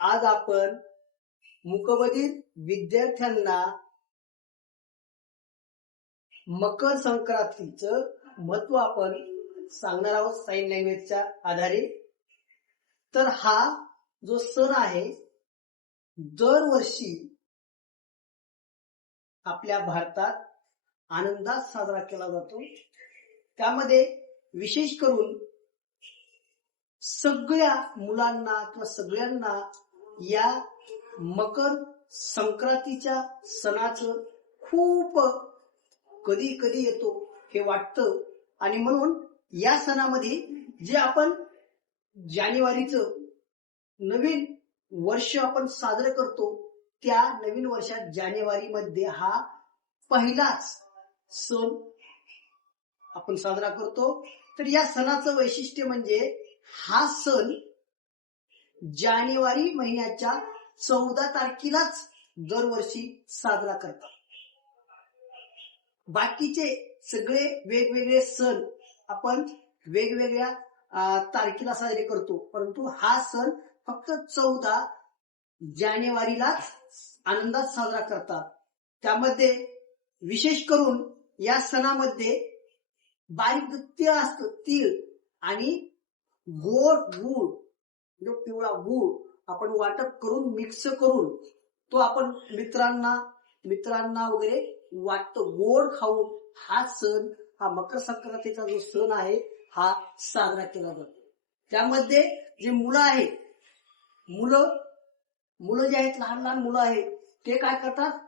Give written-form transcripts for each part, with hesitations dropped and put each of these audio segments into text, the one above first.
आज आपण मूकबधिर विद्यार्थ्यांना मकर संक्रांतीचं महत्व आपण सांगणार आहोत साइन लँग्वेजच्या आधारे। तर हा जो सण आहे दरवर्षी आपल्या भारतात आनंदात साजरा केला जातो। त्यामध्ये विशेष करून सगळ्या मुलांना किंवा सगळ्यांना या मकर संक्रांतीच्या सणाचं खूप कधी कधी येतो हे वाटतं। आणि म्हणून या सणामध्ये जे आपण जानेवारीचं नवीन वर्ष आपण साजरे करतो, त्या नवीन वर्षात जानेवारी मध्ये हा पहिलाच सण आपण साजरा करतो। तर या सणाचं वैशिष्ट्य म्हणजे हा सण जानेवारी महिन्याच्या 14 तारखेलाच दरवर्षी साजरा करतात। बाकीचे सगळे वेगवेगळे सण आपण वेगवेगळ्या तारखेला साजरे करतो, परंतु हा सण फक्त 14 जानेवारीलाच आनंदात साजरा करतात। त्यामध्ये विशेष करून या सणामध्ये बारीक तीळ असतं, तीळ आणि गोड गूळ, जो पिवळा गूळ आपण वाटप करून मिक्स करून तो आपण मित्रांना वगैरे वाटतो। गोड खाऊन हा सण, हा मकर संक्रांतीचा जो सण आहे हा साजरा केला जातो। त्यामध्ये जे मुलं आहेत, मुलं जे आहेत, लहान लहान मुलं आहेत, ते काय करतात,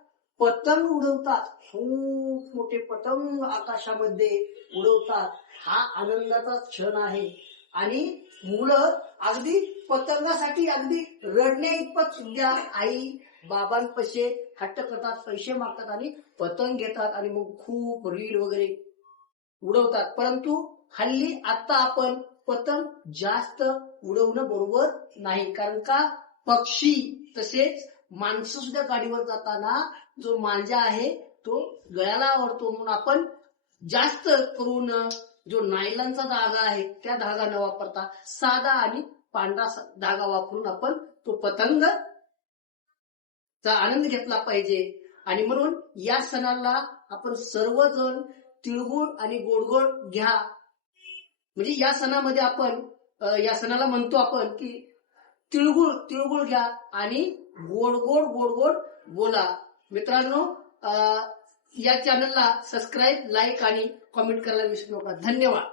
पतंग उडवतात। खूप मोठे पतंग आकाशामध्ये उडवतात। हा आनंदाचा क्षण आहे आणि मुलं अगदी पतंगासाठी अगदी रडण्या इतपत सुद्धा आई बाबांपाशी हट्ट करतात, पैसे मागतात आणि पतंग घेतात आणि मग खूप रील वगैरे उडवतात। परंतु हल्ली आता आपण पतंग जास्त उडवणं बरोबर नाही, कारण का पक्षी तसेच माणसं सुद्धा गाडीवर जाताना जो मांजा आहे तो गळ्याला आवडतो, म्हणून आपण जास्त करून जो नायलॉनचा धागा आहे त्या धागा न वापरता साधा आणि पांढरा धागा वापरून आपण तो पतंगचा आनंद घेतला पाहिजे। आणि म्हणून या सणाला आपण सर्वजण तिळगुळ आणि गोडगोड घ्या। म्हणजे या सणामध्ये आपण या सणाला म्हणतो आपण की तिळगुळ घ्या आणि गोड गोड बोला। मित्रांनो, या चॅनलला सबस्क्राईब, लाईक आणि कमेंट करायला विसरू नका। धन्यवाद।